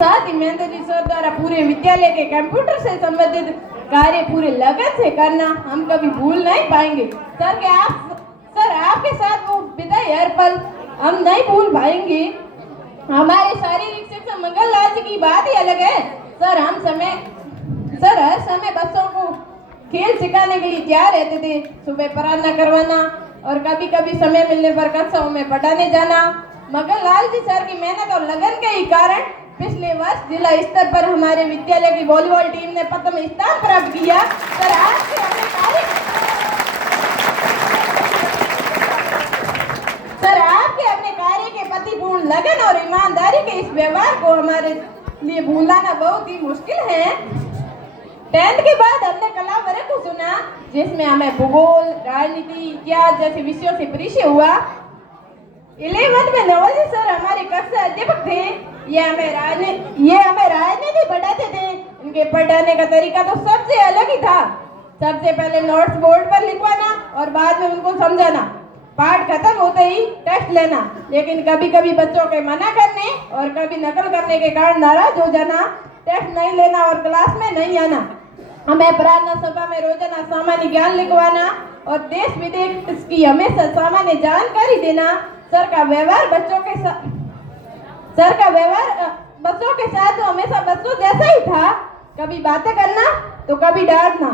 साथ ही महेंद्र जी सर द्वारा पूरे विद्यालय के कंप्यूटर से संबंधित कार्य पूरे लगन से करना हम कभी भूल नहीं पाएंगे। सर आपके साथ वो विदाई हर पल हम नहीं भूल पाएंगे। हमारे शारीरिक शिक्षक मंगल लाल जी की बात ही अलग है। सर हर समय बच्चों को खेल सिखाने के लिए तैयार रहते थे। सुबह प्रार्थना करवाना और कभी कभी समय मिलने पर कक्षाओं में पढ़ाने जाना। मंगल लाल जी सर की मेहनत और लगन के ही कारण पिछले वर्ष जिला स्तर पर हमारे विद्यालय की वॉलीबॉल टीम ने प्रथम स्थान प्राप्त किया। सर आपके अपने कार्य के प्रति पूर्ण लगन और ईमानदारी के इस व्यवहार को हमारे लिए भूलना बहुत ही मुश्किल है। 10th के बाद हमने कला वर्ग को सुना, जिसमें हमें भूगोल, राजनीति, इतिहास जैसे विषयों से परिचय हुआ। 11th में नवल सर हमारे कक्षा अध्यापक थे। ये हमें राजनीति पढ़ाते थे। इनके पढ़ाने का तरीका तो सबसे अलग ही था। सबसे पहले नोट्स बोर्ड पर लिखवाना और बाद में उनको समझाना, पाठ खत्म होते ही टेस्ट लेना। लेकिन कभी कभी बच्चों के मना करने और कभी नकल करने के कारण नाराज हो जाना, टेस्ट नहीं लेना और क्लास में नहीं आना। हमें प्रार्थना सभा में रोजाना सामान्य ज्ञान लिखवाना और देश विदेश की हमेशा सामान्य जानकारी देना। सर का व्यवहार बच्चों के साथ तो हमेशा बच्चों जैसा ही था। कभी बातें करना तो कभी डांटना,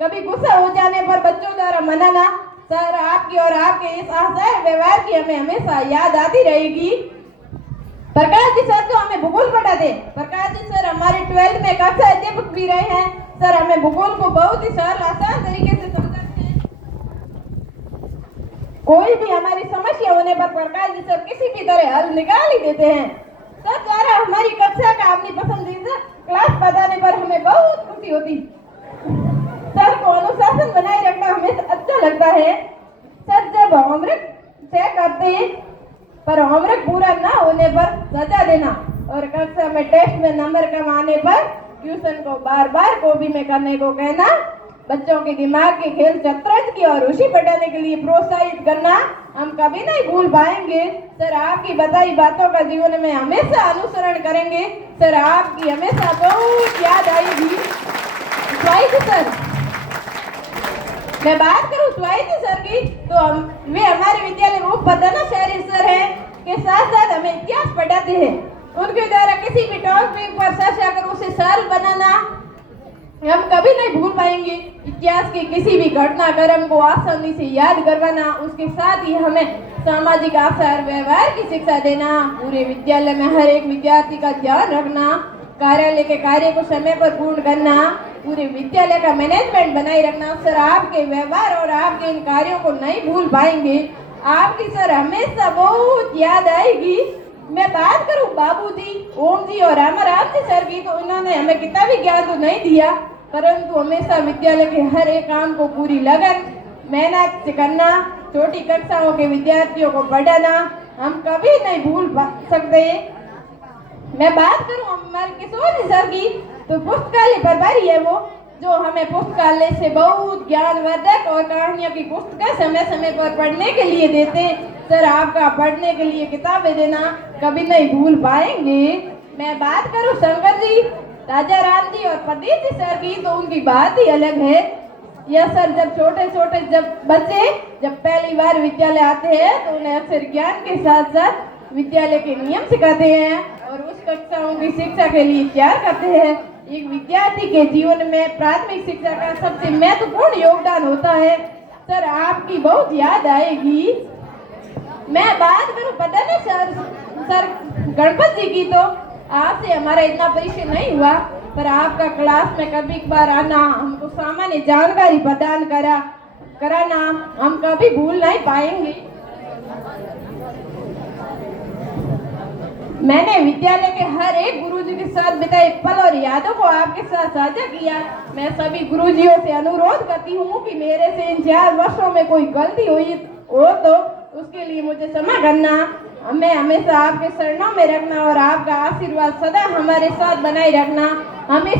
कभी गुस्सा हो जाने पर बच्चों द्वारा मनाना। सर आपकी और आपके इस आशय व्यवहार की हमें हमेशा याद आती रहेगी। प्रकाश जी सर तो हमें भूगोल पढ़ाते। प्रकाश जी सर हमारे 12th में कक्षा अध्यापक भी रहे हैं। सर हमें भूगोल को बहुत ही सरल आसान तरीके से समझाते हैं। कोई भी हमारी समस्या होने पर प्रकाश जी सर किसी भी तरह हल निकाल ही देते हैं। सर द्वारा हमारी कक्षा का अपनी पसंदीदा क्लास बताने पर हमें बहुत खुशी होती। सर को अनुशासन बनाए रखना हमें अच्छा लगता है। सर जब होमवर्क चेक करते हैं पर होमवर्क पूरा ना होने पर सजा देना और कक्षा में टेस्ट में नंबर कम आने पर ट्यूशन को बार बार कॉपी में करने को कहना, बच्चों के दिमाग के खेल शतरंज की और रुचि बढ़ाने के लिए प्रोत्साहित करना हम कभी नहीं भूल पाएंगे। सर आपकी बताई बातों का जीवन में हमेशा अनुसरण करेंगे। सर आपकी हमेशा बहुत याद आएगी। सर मैं बात करूं स्वाहित सर की तो वे हमारे विद्यालय में उप प्रधानाचार्य सर हैं के साथ साथ हमें इतिहास पढ़ाते हैं। उनके द्वारा किसी भी टॉपिक पर चर्चा कर उसे सरल बनाना हम कभी नहीं भूल पाएंगे। इतिहास की किसी भी घटनाक्रम को आसानी से याद करवाना, उसके साथ ही हमें सामाजिक आचार व्यवहार की शिक्षा देना, पूरे विद्यालय में हर एक विद्यार्थी का ध्यान रखना, कार्यालय के कार्य को समय पर पूर्ण करना, पूरे विद्यालय का मैनेजमेंट बनाए रखना। सर आपके व्यवहार और आपके इन कार्यों को नहीं भूल पाएंगे। आपकी सर हमेशा बहुत याद आएगी। मैं बात करूं बाबूजी, ओम जी और रामाराम जी सर की तो इन्होंने हमें किताबी ज्ञान तो नहीं दिया, परंतु हमेशा विद्यालय के हर एक काम को पूरी लगन मेहनत से करना, छोटी कक्षाओं के विद्यार्थियों को पढ़ाना हम कभी नहीं भूल सकते। मैं बात करूं हमारे किशोर जी सर की तो पुस्तकालय प्रभारी है वो, जो हमें पुस्तकालय से बहुत ज्ञानवर्धक और कहानियों की पुस्तकें समय समय पर पढ़ने के लिए देते। सर आपका पढ़ने के लिए किताबें देना कभी नहीं भूल पाएंगे। मैं बात करूं शंकर जी, राजा राम जी और प्रदीप जी सर की तो उनकी बात ही अलग है। यह सर जब छोटे बच्चे जब पहली बार विद्यालय आते हैं तो उन्हें अक्षर ज्ञान के साथ साथ विद्यालय के नियम सिखाते हैं और उस कक्षाओं की शिक्षा के लिए तैयार करते हैं। एक विद्यार्थी के जीवन में प्राथमिक शिक्षा का सबसे महत्वपूर्ण योगदान होता है। सर आपकी बहुत याद आएगी। मैं बात करूं पता सर गणपत जी की तो आपसे हमारा इतना परिचय नहीं हुआ, पर आपका क्लास में कभी बार आना, हमको सामान्य जानकारी प्रदान कराना हम कभी भूल नहीं पाएंगे। मैंने विद्यालय के हर एक गुरुजी के साथ बिताए पल और यादों को आपके साथ साझा किया। मैं सभी गुरुजियों से अनुरोध करती हूँ कि मेरे से इन 4 वर्षों में कोई गलती हुई हो तो उसके लिए मुझे क्षमा करना। हमें हमेशा आपके शरणों में रखना और आपका आशीर्वाद सदा हमारे साथ बनाए रखना। हमें